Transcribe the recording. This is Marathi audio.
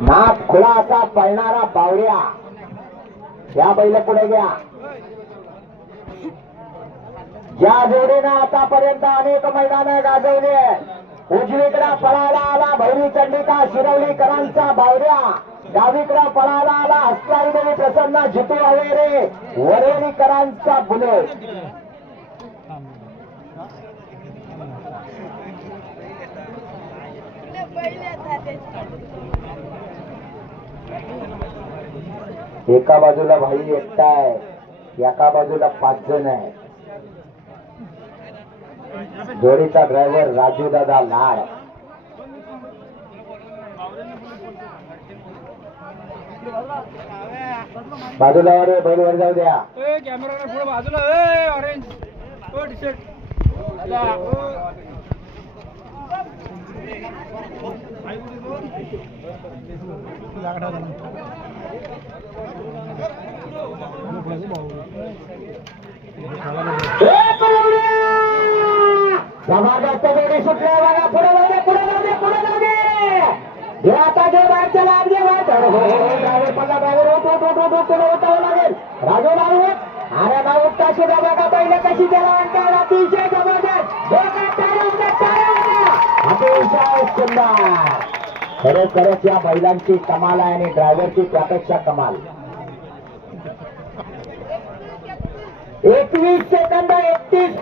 नाक खुला असा पळणारा बावड्या. या बैल पुढे घ्या. ज्या जोडीनं आतापर्यंत अनेक मैदान गाजवली उजवीकडे पळायला आला भैरी चंडिका शिरवलीकरांचा बावड्या. डावीकडे पळायला आला हस्तारी प्रसन्न जितू अवेरे वरेरीकरांचा बुलेट. एका बाजूला भाई एकटा आहे एका बाजूला पाच जण आहे. जोडीचा ड्रायव्हर राजू दादा लाड. बाजूला वर बैल वर जाऊ द्या. कॅमेरा पुढे बाजूला ए ऑरेंज ओ टी सुटल्या बघा पुढे जाऊ दे पुढे जाऊ दे पुढे जाऊ दे आता बाहेरच्या घे उठावं लागेल राजू अरे बघा पहिले कशी त्याला आणतात अतिशय जबरदस्त अतिशय सुंदर. खरोखरच या बैलांची कमाल आहे आणि ड्रायव्हरची त्यापेक्षा कमाल. एकवीस सेकंद एकतीस